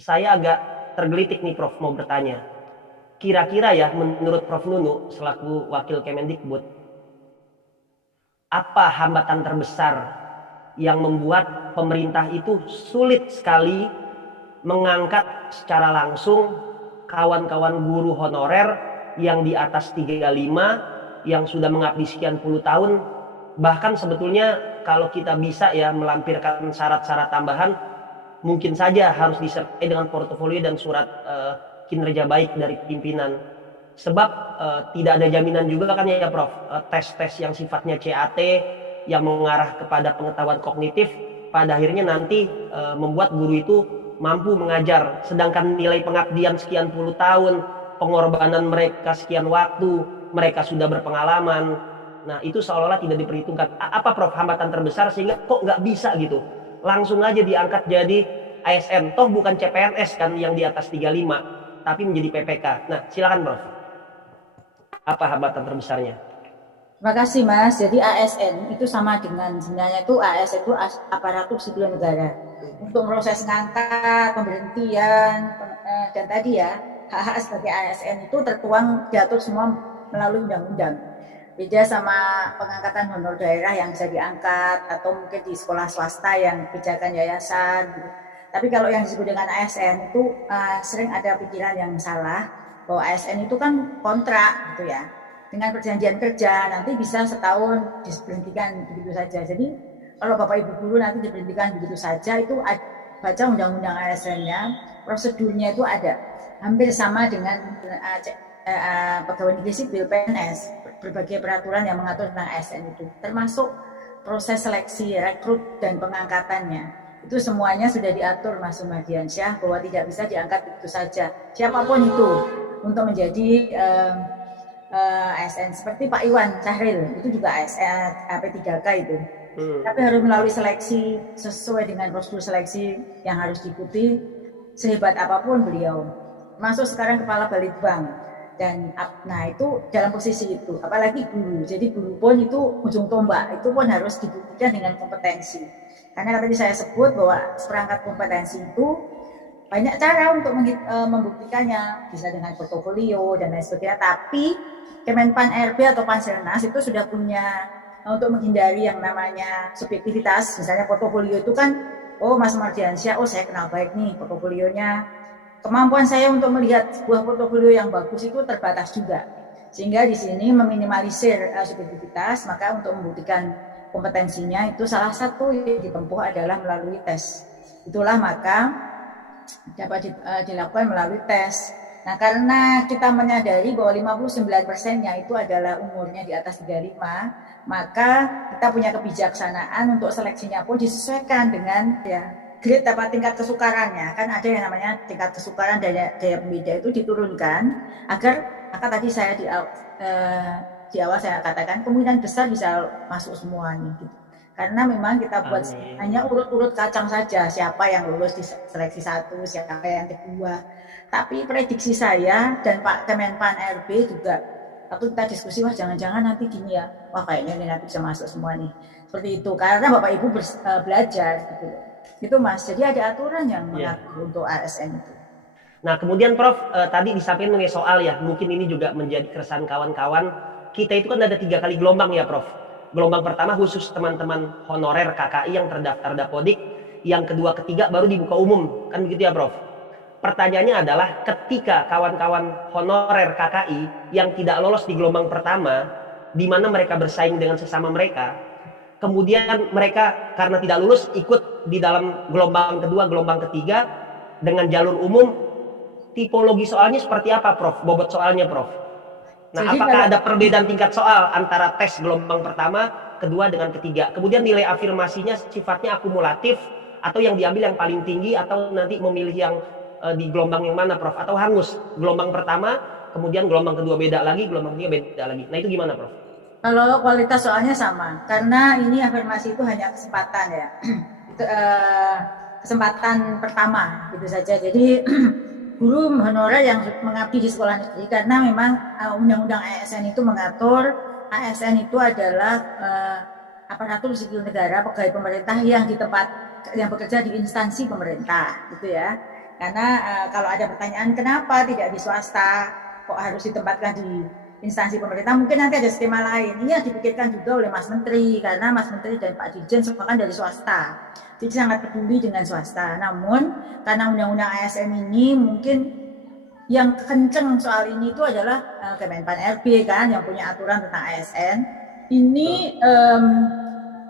Saya agak tergelitik nih Prof, mau bertanya. Kira-kira ya menurut Prof Nunu selaku Wakil Kemendikbud, apa hambatan terbesar yang membuat pemerintah itu sulit sekali mengangkat secara langsung kawan-kawan guru honorer yang di atas 35, yang sudah mengabdi sekian puluh tahun, bahkan sebetulnya kalau kita bisa ya melampirkan syarat-syarat tambahan, mungkin saja harus disertai dengan portofolio dan surat kinerja baik dari pimpinan. Sebab tidak ada jaminan juga kan ya Prof, tes-tes yang sifatnya CAT yang mengarah kepada pengetahuan kognitif pada akhirnya nanti membuat guru itu mampu mengajar, sedangkan nilai pengabdian sekian puluh tahun, pengorbanan mereka sekian waktu, mereka sudah berpengalaman. Nah itu seolah-olah tidak diperhitungkan. Apa Prof hambatan terbesar sehingga kok nggak bisa gitu langsung aja diangkat jadi ASN, toh bukan CPNS kan yang di atas 35 tapi menjadi PPK. Nah silakan Prof, apa hambatan terbesarnya? Terima kasih Mas. Jadi ASN itu sama dengan sebenarnya itu ASN itu aparatur sipil negara. Untuk proses ngangkat, pemberhentian, dan tadi ya hak-hak sebagai ASN itu tertuang diatur semua melalui undang-undang. Beda sama pengangkatan honor daerah yang bisa diangkat atau mungkin di sekolah swasta yang kebijakan yayasan. Gitu. Tapi kalau yang disebut dengan ASN itu sering ada pikiran yang salah bahwa ASN itu kan kontrak gitu ya, dengan perjanjian kerja nanti bisa setahun diberhentikan begitu saja. Jadi kalau Bapak Ibu guru nanti diberhentikan begitu saja itu baca undang-undang ASN-nya, prosedurnya itu ada hampir sama dengan pegawai negeri sipil PNS, berbagai peraturan yang mengatur tentang ASN itu, termasuk proses seleksi, rekrut dan pengangkatannya. Itu semuanya sudah diatur Mas Sumardiansyah bahwa tidak bisa diangkat begitu saja siapapun itu untuk menjadi ASN. Seperti Pak Iwan Cahril itu juga ASN P3K itu. Tapi harus melalui seleksi sesuai dengan prosedur seleksi yang harus diikuti sehebat apapun beliau. Masuk sekarang kepala Balitbank dan nah itu dalam posisi itu, apalagi guru. Jadi guru pun itu ujung tombak, itu pun harus dibuktikan dengan kompetensi. Karena tadi saya sebut bahwa seperangkat kompetensi itu banyak cara untuk membuktikannya, bisa dengan portofolio dan lain sebagainya. Tapi Kemenpan RB atau Panselnas itu sudah punya untuk menghindari yang namanya subjektivitas. Misalnya portofolio itu kan, oh Mas Mardiansyah, oh saya kenal baik nih portofolionya. Kemampuan saya untuk melihat sebuah portofolio yang bagus itu terbatas juga. Sehingga di sini meminimalisir subjektivitas, maka untuk membuktikan kompetensinya itu salah satu yang ditempuh adalah melalui tes. Itulah maka dapat dilakukan melalui tes. Nah, karena kita menyadari bahwa 59%-nya itu adalah umurnya di atas 35, maka kita punya kebijaksanaan untuk seleksinya pun disesuaikan dengan ya grade dapat tingkat kesukarannya. Kan ada yang namanya tingkat kesukaran daya pembeda itu diturunkan agar maka tadi saya di awal saya katakan kemungkinan besar bisa masuk semua nih gitu. Karena memang kita buat hanya urut-urut kacang saja, siapa yang lulus di seleksi 1, siapa yang kedua. Tapi prediksi saya dan Pak Kemenpan RB juga, waktu kita diskusi, wah jangan-jangan nanti gini ya, wah kayaknya ini nanti bisa masuk semua nih. Seperti itu, karena Bapak Ibu belajar gitu. Itu Mas, jadi ada aturan yang mengatur untuk ASN itu. Nah kemudian Prof, tadi disampaikan mengenai soal ya, mungkin ini juga menjadi keresahan kawan-kawan, kita itu kan ada 3 kali gelombang ya Prof. Gelombang pertama khusus teman-teman honorer KKI yang terdaftar Dapodik, yang kedua ketiga baru dibuka umum, kan begitu ya Prof. Pertanyaannya adalah ketika kawan-kawan honorer KKI yang tidak lolos di gelombang pertama, di mana mereka bersaing dengan sesama mereka, kemudian mereka karena tidak lulus ikut di dalam gelombang kedua, gelombang ketiga dengan jalur umum, tipologi soalnya seperti apa Prof? Bobot soalnya Prof? Nah, jadi apakah ada perbedaan tingkat soal antara tes gelombang pertama, kedua dengan ketiga? Kemudian nilai afirmasinya sifatnya akumulatif atau yang diambil yang paling tinggi atau nanti memilih yang di gelombang yang mana Prof? Atau hangus gelombang pertama, kemudian gelombang kedua beda lagi, gelombang ketiga beda lagi. Nah itu gimana Prof? Kalau kualitas soalnya sama, karena ini afirmasi itu hanya kesempatan ya, kesempatan pertama gitu saja. Jadi guru honorer yang mengabdi di sekolah negeri, karena memang undang-undang ASN itu mengatur ASN itu adalah aparatur sipil negara, pegawai pemerintah yang bekerja di instansi pemerintah gitu ya. Karena kalau ada pertanyaan kenapa tidak di swasta, kok harus ditempatkan di instansi pemerintah, mungkin nanti ada skema lain. Ini yang dipikirkan juga oleh Mas Menteri, karena Mas Menteri dan Pak Dirjen semua kan dari swasta. Jadi sangat peduli dengan swasta. Namun karena undang-undang ASN ini mungkin yang kenceng soal ini itu adalah Kemenpan RB kan, yang punya aturan tentang ASN. Ini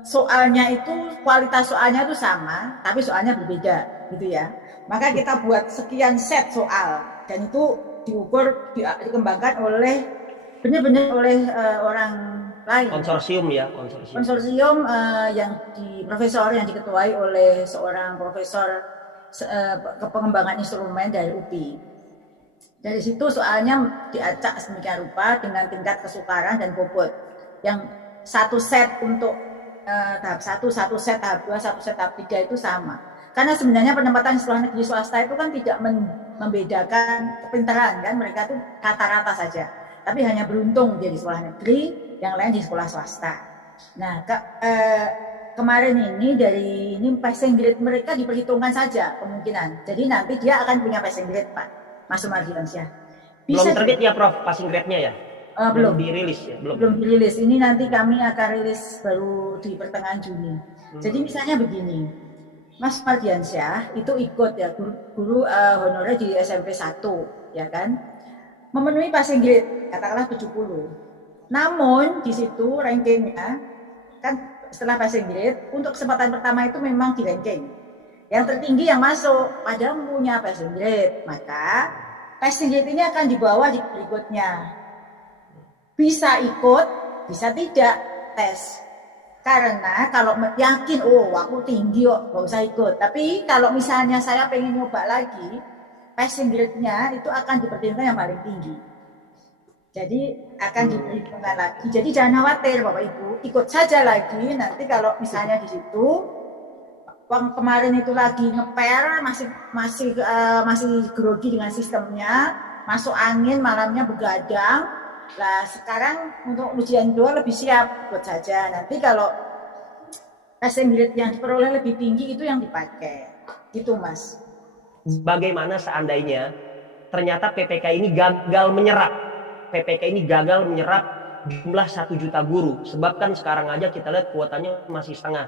soalnya itu, kualitas soalnya itu sama, tapi soalnya berbeda gitu ya. Maka kita buat sekian set soal dan itu diukur, dikembangkan oleh benar-benar oleh orang lain. Konsorsium ya, konsorsium yang profesor yang diketuai oleh seorang profesor pengembangan instrumen dari UPI. Dari situ soalnya diacak sedemikian rupa dengan tingkat kesukaran dan bobot. Yang satu set untuk tahap 1, satu set tahap 2, satu set tahap 3 itu sama. Karena sebenarnya penempatan sekolah negeri swasta itu kan tidak membedakan kepintaran kan, mereka itu rata-rata saja. Tapi hanya beruntung jadi sekolah negeri, yang lain di sekolah swasta. Nah, kemarin ini dari passing grade mereka diperhitungkan saja kemungkinan. Jadi nanti dia akan punya passing grade, Pak Mas Sumardiansyah. Belum terbit ya Prof, passing grade-nya ya? Belum dirilis ya? Belum dirilis. Ini nanti kami akan rilis baru di pertengahan Juni. Jadi misalnya begini, Mas Sumardiansyah itu ikut ya guru honorer di SMP 1, ya kan? Memenuhi passing grade, katakanlah 70. Namun di situ rankingnya kan setelah passing grade untuk kesempatan pertama itu memang di ranking. Yang tertinggi yang masuk, padahal punya passing grade, maka passing grade ini akan dibawa di berikutnya. Bisa ikut, bisa tidak tes. Karena kalau yakin, oh aku tinggi kok, gak usah ikut. Tapi kalau misalnya saya pengen nyoba lagi, passing grade-nya itu akan dipertimbangkan yang paling tinggi. Jadi akan diperhitungkan lagi. Jadi jangan khawatir Bapak Ibu, ikut saja lagi. Nanti kalau misalnya di situ kemarin itu lagi ngeper, masih grogi dengan sistemnya, masuk angin, malamnya begadang. Lah sekarang untuk ujian 2 lebih siap, ikut saja. Nanti kalau passing grade yang diperoleh lebih tinggi itu yang dipakai. Gitu Mas. Bagaimana seandainya ternyata PPK ini gagal menyerap jumlah 1 juta guru, sebab kan sekarang aja kita lihat kuotanya masih setengah.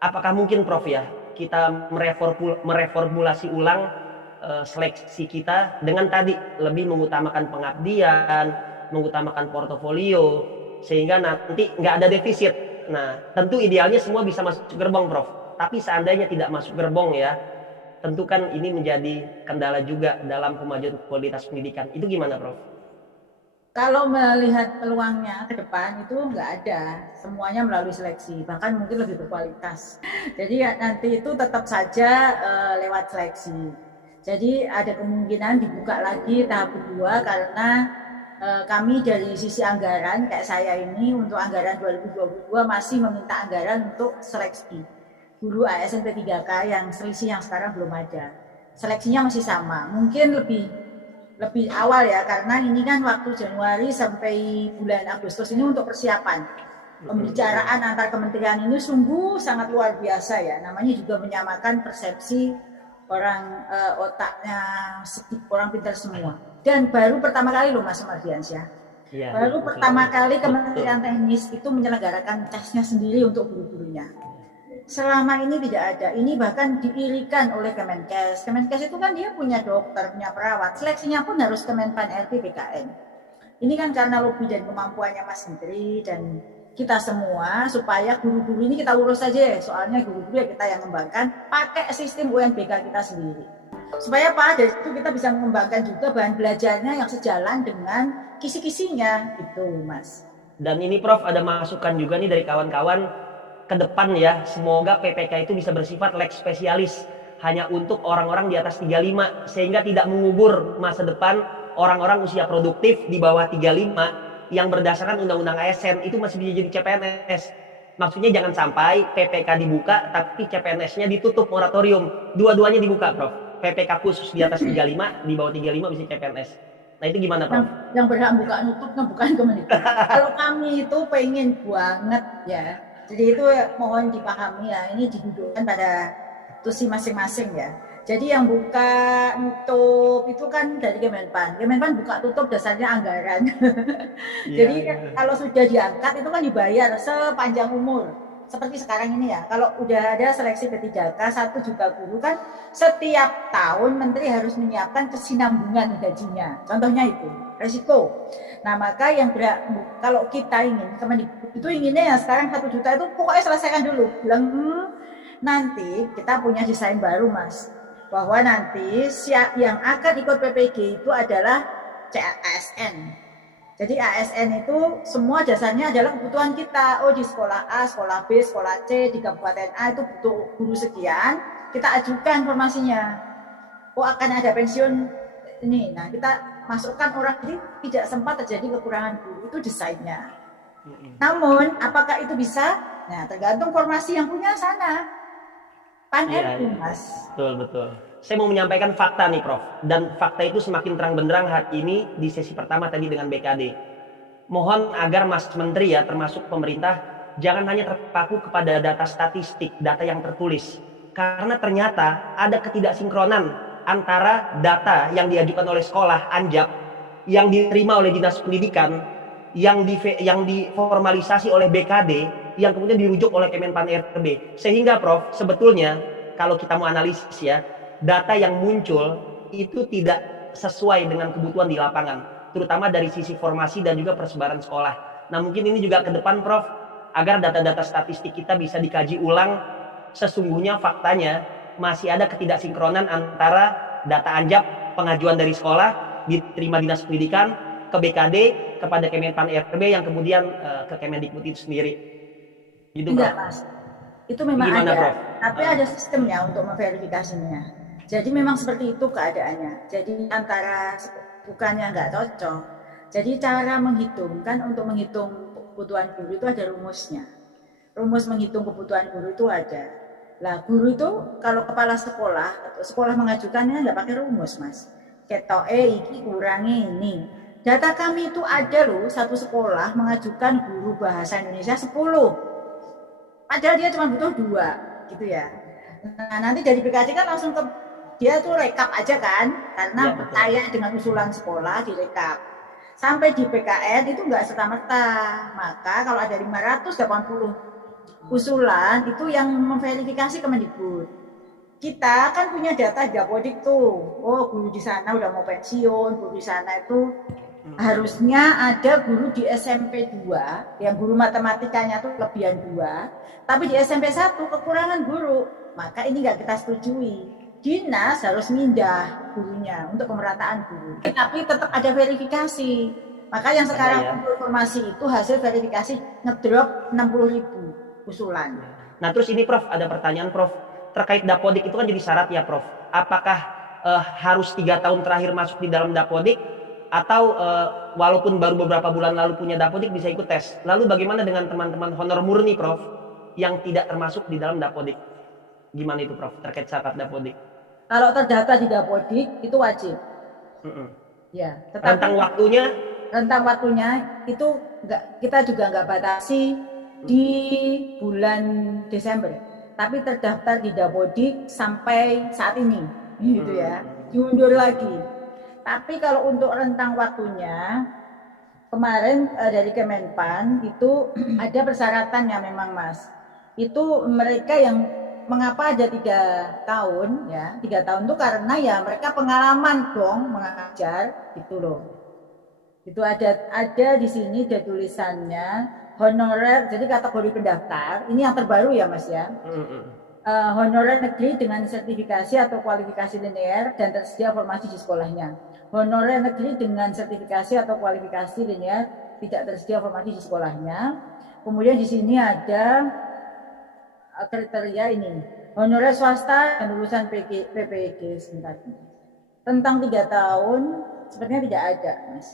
Apakah mungkin Prof ya kita mereformulasi ulang seleksi kita dengan tadi lebih mengutamakan pengabdian, mengutamakan portofolio, sehingga nanti nggak ada defisit. Nah tentu idealnya semua bisa masuk gerbong Prof, tapi seandainya tidak masuk gerbong ya, tentu kan ini menjadi kendala juga dalam kemajuan kualitas pendidikan. Itu gimana Prof? Kalau melihat peluangnya ke depan itu nggak ada, semuanya melalui seleksi, bahkan mungkin lebih berkualitas. Jadi nanti itu tetap saja lewat seleksi. Jadi ada kemungkinan dibuka lagi tahap kedua karena kami dari sisi anggaran, kayak saya ini untuk anggaran 2022 masih meminta anggaran untuk seleksi guru ASN P3K yang selisih yang sekarang belum ada. Seleksinya masih sama, mungkin lebih awal ya, karena ini kan waktu Januari sampai bulan Agustus ini untuk persiapan. Pembicaraan antar kementerian ini sungguh sangat luar biasa ya, namanya juga menyamakan persepsi orang, otaknya orang pintar semua. Dan baru pertama kali loh Mas Sumardiansyah, pertama kali Kementerian Teknis itu menyelenggarakan tesnya sendiri untuk guru-gurunya. Selama ini tidak ada, ini bahkan diirikan oleh Kemenkes. Kemenkes itu kan dia punya dokter, punya perawat, seleksinya pun harus Kemenpan RB BKN. Ini kan karena lobby dan kemampuannya Mas Menteri dan kita semua, supaya guru-guru ini kita urus saja, soalnya guru-guru ya kita yang mengembangkan pakai sistem UNBK kita sendiri. Supaya apa? Dari itu kita bisa mengembangkan juga bahan belajarnya yang sejalan dengan kisi-kisinya gitu Mas. Dan ini Prof ada masukan juga nih dari kawan-kawan ke depan ya, semoga PPK itu bisa bersifat leg spesialis hanya untuk orang-orang di atas 35 sehingga tidak mengubur masa depan orang-orang usia produktif di bawah 35 yang berdasarkan undang-undang ASN itu masih bisa jadi CPNS. Maksudnya jangan sampai PPK dibuka tapi CPNS-nya ditutup moratorium. Dua-duanya dibuka Prof. PPK khusus di atas 35, di bawah 35 bisa CPNS. Nah itu gimana Prof? Yang berhak buka nutup kan bukan Kemendikbud. Kalau kami itu pengen banget ya. Jadi itu mohon dipahami ya, ini didudukkan pada tusi masing-masing ya. Jadi yang buka tutup itu kan dari Kemenpan. Kemenpan buka tutup dasarnya anggaran. Iya, Jadi iya. kalau sudah diangkat itu kan dibayar sepanjang umur. Seperti sekarang ini ya, kalau udah ada seleksi P3K 1 juta guru kan setiap tahun menteri harus menyiapkan kesinambungan gajinya. Contohnya itu resiko. Nah maka kalau kita ingin Kemendikbud itu inginnya ya sekarang 1 juta itu pokoknya selesaikan dulu. Bilang nanti kita punya desain baru mas, bahwa nanti yang akan ikut PPG itu adalah ASN. Jadi ASN itu semua dasarnya adalah kebutuhan kita. Oh di sekolah A, sekolah B, sekolah C, di Kabupaten A itu butuh guru sekian, kita ajukan informasinya. Oh akan ada pensiun ini. Nah kita masukkan orang ini tidak sempat terjadi kekurangan guru, itu desainnya. Namun apakah itu bisa? Nah tergantung formasi yang punya sana. Iya. Mas. Betul. Saya mau menyampaikan fakta nih Prof. Dan fakta itu semakin terang benderang hari ini di sesi pertama tadi dengan BKD. Mohon agar Mas Menteri ya, termasuk pemerintah, jangan hanya terpaku kepada data statistik, data yang tertulis. Karena ternyata ada ketidaksinkronan antara data yang diajukan oleh sekolah Anjab, yang diterima oleh Dinas Pendidikan, yang diformalisasi oleh BKD, yang kemudian dirujuk oleh Kemenpan RB. Sehingga Prof, sebetulnya kalau kita mau analisis ya, data yang muncul itu tidak sesuai dengan kebutuhan di lapangan, terutama dari sisi formasi dan juga persebaran sekolah. Nah mungkin ini juga ke depan Prof, agar data-data statistik kita bisa dikaji ulang. Sesungguhnya faktanya masih ada ketidaksinkronan antara data Anjab, pengajuan dari sekolah, diterima Dinas Pendidikan, ke BKD, kepada Kemenpan RB, yang kemudian ke Kemendikbud itu sendiri. Gitu, Enggak Prof. mas, itu memang Gimana, ada, Prof? tapi ada sistemnya untuk memverifikasinya. Jadi memang seperti itu keadaannya. Jadi antara bukannya nggak cocok. Jadi cara menghitungkan, untuk menghitung kebutuhan guru itu ada rumusnya. Rumus menghitung kebutuhan guru itu ada. Lah guru itu kalau kepala sekolah atau sekolah mengajukannya nggak pakai rumus mas. Ketoke iki kurangi ini. Data kami itu ada loh, satu sekolah mengajukan guru bahasa Indonesia 10. Padahal dia cuma butuh 2 gitu ya. Nah nanti dari BKD kan langsung dia tuh rekap aja kan, karena Ya, percaya dengan usulan sekolah direkap. Sampai di PKN itu nggak serta-merta. Maka kalau ada 580 usulan itu yang memverifikasi Kemendikbud. Kita kan punya data Dapodik tuh. Oh guru di sana udah mau pensiun, guru di sana itu harusnya ada guru di SMP 2 yang guru matematikanya tuh kelebihan 2, tapi di SMP 1 kekurangan guru. Maka ini nggak kita setujui. Dinas harus mindah gurunya untuk pemerataan guru. Tapi tetap ada verifikasi. Maka yang sekarang untuk informasi itu hasil verifikasi ngedrop 60.000 usulan. Nah terus ini Prof, ada pertanyaan Prof, terkait Dapodik itu kan jadi syarat ya Prof. Apakah harus 3 tahun terakhir masuk di dalam Dapodik, atau walaupun baru beberapa bulan lalu punya Dapodik bisa ikut tes? Lalu bagaimana dengan teman-teman honor murni Prof, yang tidak termasuk di dalam Dapodik? Gimana itu Prof, terkait syarat Dapodik? Kalau terdata di Dapodik itu wajib. Ya, tetapi rentang waktunya itu kita juga nggak batasi di bulan Desember, tapi terdaftar di Dapodik sampai saat ini, gitu ya. Diundur lagi. Tapi kalau untuk rentang waktunya, kemarin dari Kemenpan itu ada persyaratannya memang Mas. Itu mereka yang mengapa ada 3 tahun ya, 3 tahun itu karena ya mereka pengalaman dong mengajar gitu loh. Itu ada di sini ada tulisannya honorer, jadi kategori pendaftar ini yang terbaru ya Mas ya. Honorer negeri dengan sertifikasi atau kualifikasi linear dan tersedia formasi di sekolahnya. Honorer negeri dengan sertifikasi atau kualifikasi linear tidak tersedia formasi di sekolahnya. Kemudian di sini ada kriteria ini, honorer swasta dan lulusan PPG sebentar. Tentang 3 tahun sepertinya tidak ada Mas.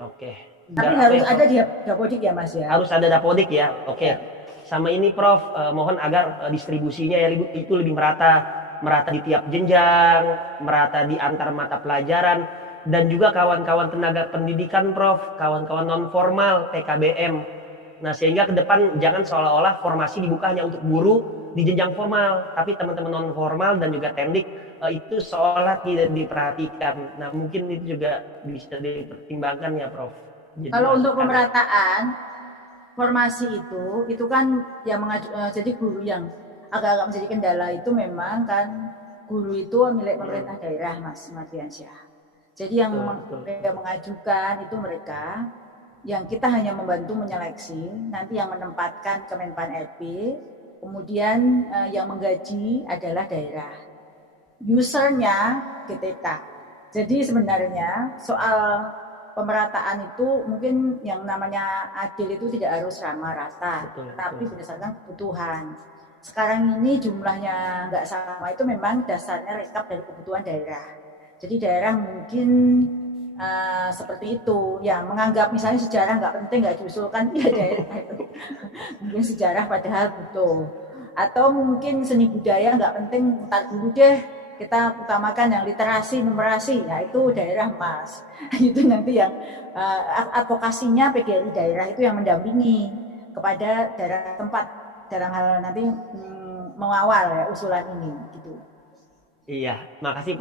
Oke. Tapi harus ada di Dapodik ya Mas ya. Harus ada Dapodik ya. Oke. Sama ini Prof, mohon agar distribusinya ya itu lebih merata di tiap jenjang, merata di antar mata pelajaran, dan juga kawan-kawan tenaga pendidikan Prof, kawan-kawan non formal PKBM. Nah sehingga ke depan jangan seolah-olah formasi dibuka hanya untuk guru, di jenjang formal, tapi teman-teman non formal dan juga tendik itu seolah tidak diperhatikan. Nah, mungkin itu juga bisa dipertimbangkan ya, Prof. Jadi Kalau untuk masukan. pemerataan formasi itu kan yang jadi guru yang agak-agak menjadi kendala itu memang kan guru itu milik pemerintah daerah, Mas Mardiansyah. Jadi yang mengajukan itu mereka, yang kita hanya membantu menyeleksi, nanti yang menempatkan Kemenpan RB, kemudian yang menggaji adalah daerah. Usernya GTK. Jadi sebenarnya soal pemerataan itu mungkin yang namanya adil itu tidak harus sama rata, tapi berdasarkan kebutuhan. Sekarang ini jumlahnya nggak sama, itu memang dasarnya rekap dari kebutuhan daerah. Jadi daerah mungkin seperti itu, yang menganggap misalnya sejarah nggak penting, nggak diusulkan, ya daerah itu. Mungkin sejarah padahal butuh. Atau mungkin seni budaya nggak penting, ntar dulu deh, kita utamakan yang literasi, numerasi, ya itu daerah Mas. Itu nanti yang advokasinya PGRI daerah itu yang mendampingi kepada daerah tempat dalam hal nanti mengawal ya usulan ini gitu. Iya, makasih Prof.